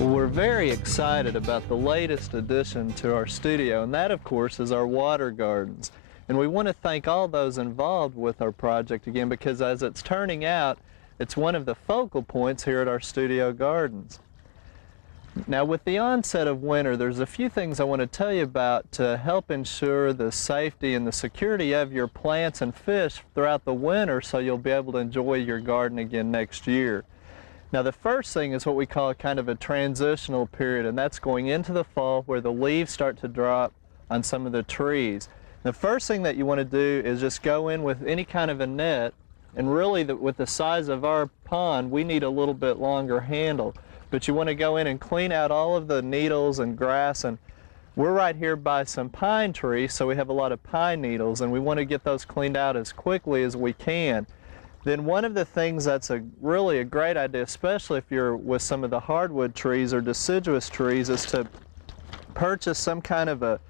Well, we're very excited about the latest addition to our studio, and that, of course, is our water gardens. And we want to thank all those involved with our project again, because as it's turning out, it's one of the focal points here at our studio gardens. Now, with the onset of winter, there's a few things I want to tell you about to help ensure the safety and the security of your plants and fish throughout the winter, so you'll be able to enjoy your garden again next year. Now, the first thing is what we call kind of a transitional period, and that's going into the fall where the leaves start to drop on some of the trees. The first thing that you want to do is just go in with any kind of a net, and really with the size of our pond, we need a little bit longer handle. But you want to go in and clean out all of the needles and grass, and we're right here by some pine trees, so we have a lot of pine needles, and we want to get those cleaned out as quickly as we can. Then one of the things that's really a great idea, especially if you're with some of the hardwood trees or deciduous trees, is to purchase some kind of a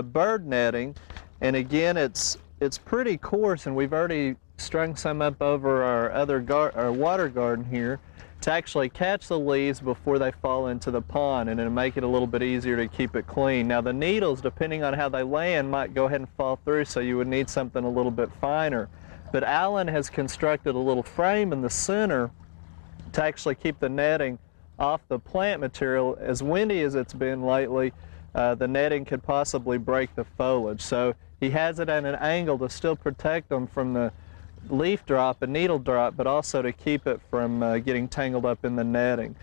bird netting. And again, it's pretty coarse, and we've already strung some up over our water garden here to actually catch the leaves before they fall into the pond, and it'll make it a little bit easier to keep it clean. Now, the needles, depending on how they land, might go ahead and fall through, so you would need something a little bit finer. But Alan has constructed a little frame in the center to actually keep the netting off the plant material. As windy as it's been lately, the netting could possibly break the foliage. So he has it at an angle to still protect them from the leaf drop and needle drop, but also to keep it from getting tangled up in the netting.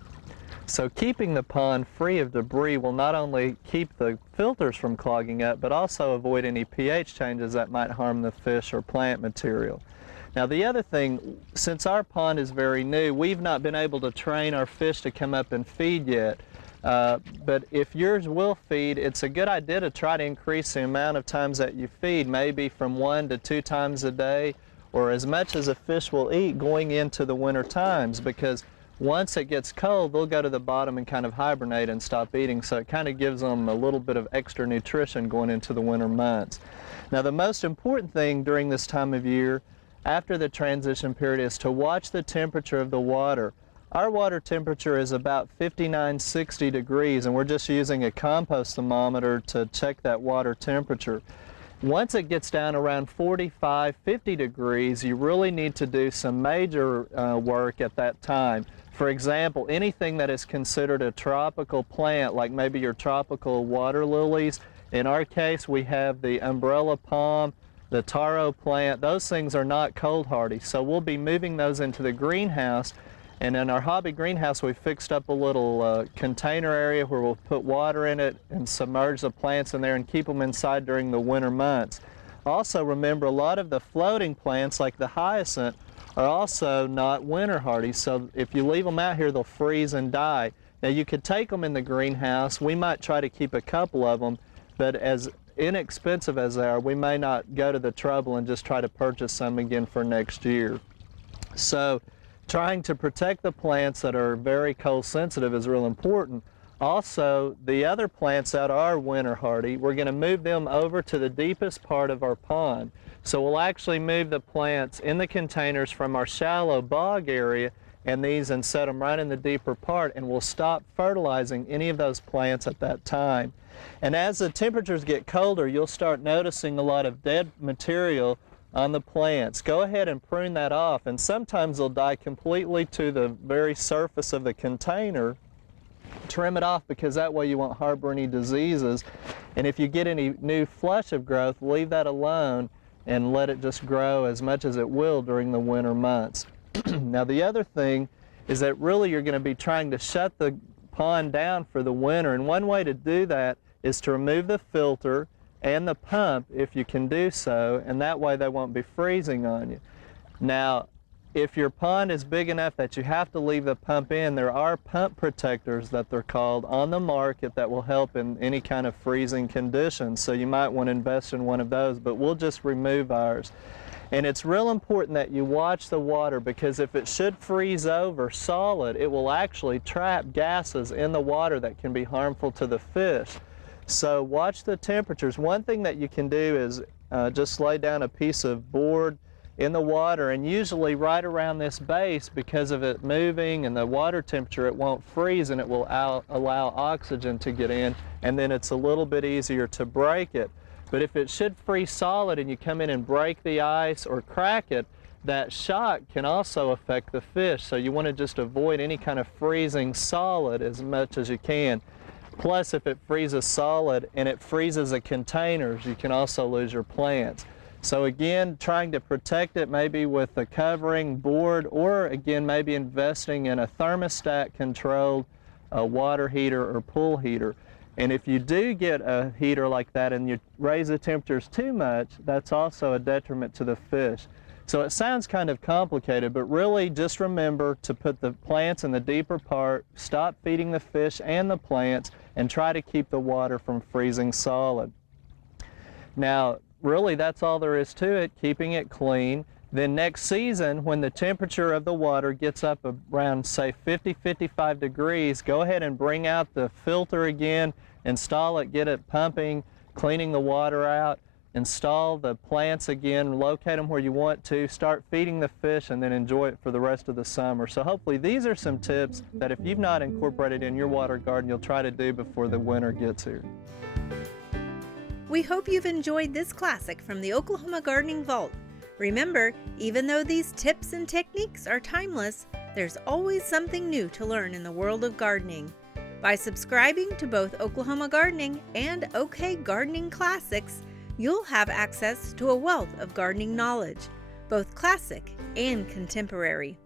So keeping the pond free of debris will not only keep the filters from clogging up, but also avoid any pH changes that might harm the fish or plant material. Now, the other thing, since our pond is very new, we've not been able to train our fish to come up and feed yet. But if yours will feed, it's a good idea to try to increase the amount of times that you feed, maybe from 1 to 2 times a day, or as much as a fish will eat going into the winter times, because once it gets cold, they'll go to the bottom and kind of hibernate and stop eating, so it kind of gives them a little bit of extra nutrition going into the winter months. Now, the most important thing during this time of year, after the transition period, is to watch the temperature of the water. Our water temperature is about 59, 60 degrees, and we're just using a compost thermometer to check that water temperature. Once it gets down around 45, 50 degrees, you really need to do some major work at that time. For example, anything that is considered a tropical plant, like maybe your tropical water lilies. In our case, we have the umbrella palm, the taro plant. Those things are not cold hardy, so we'll be moving those into the greenhouse. And in our hobby greenhouse, we fixed up a little container area where we'll put water in it and submerge the plants in there and keep them inside during the winter months. Also, remember, a lot of the floating plants, like the hyacinth, are also not winter hardy, so if you leave them out here, they'll freeze and die. Now, you could take them in the greenhouse. We might try to keep a couple of them, but as inexpensive as they are, we may not go to the trouble and just try to purchase some again for next year. So, trying to protect the plants that are very cold sensitive is real important. Also, the other plants that are winter hardy, we're going to move them over to the deepest part of our pond. So we'll actually move the plants in the containers from our shallow bog area and set them right in the deeper part, and we'll stop fertilizing any of those plants at that time. And as the temperatures get colder, you'll start noticing a lot of dead material on the plants. Go ahead and prune that off, and sometimes they'll die completely to the very surface of the container. Trim it off, because that way you won't harbor any diseases. And if you get any new flush of growth, leave that alone and let it just grow as much as it will during the winter months. Now, the other thing is that really you're going to be trying to shut the pond down for the winter, and one way to do that is to remove the filter and the pump if you can do so, and that way they won't be freezing on you. Now, if your pond is big enough that you have to leave the pump in, there are pump protectors that they're called on the market that will help in any kind of freezing conditions, so you might want to invest in one of those, but we'll just remove ours. And it's real important that you watch the water, because if it should freeze over solid, it will actually trap gases in the water that can be harmful to the fish. So watch the temperatures. One thing that you can do is just lay down a piece of board in the water, and usually right around this base, because of it moving and the water temperature, it won't freeze and it will allow oxygen to get in, and then it's a little bit easier to break it. But if it should freeze solid and you come in and break the ice or crack it, that shock can also affect the fish. So you want to just avoid any kind of freezing solid as much as you can. Plus, if it freezes solid and it freezes the containers, you can also lose your plants. So again, trying to protect it maybe with a covering board, or again, maybe investing in a thermostat controlled water heater or pool heater. And if you do get a heater like that and you raise the temperatures too much, that's also a detriment to the fish. So it sounds kind of complicated, but really just remember to put the plants in the deeper part, stop feeding the fish and the plants, and try to keep the water from freezing solid. Now, really that's all there is to it, keeping it clean. Then next season, when the temperature of the water gets up around, say, 50-55 degrees, go ahead and bring out the filter again, install it, get it pumping, cleaning the water out, install the plants again, locate them where you want to, start feeding the fish, and then enjoy it for the rest of the summer. So hopefully these are some tips that if you've not incorporated in your water garden, you'll try to do before the winter gets here. We hope you've enjoyed this classic from the Oklahoma Gardening Vault. Remember, even though these tips and techniques are timeless, there's always something new to learn in the world of gardening. By subscribing to both Oklahoma Gardening and OK Gardening Classics, you'll have access to a wealth of gardening knowledge, both classic and contemporary.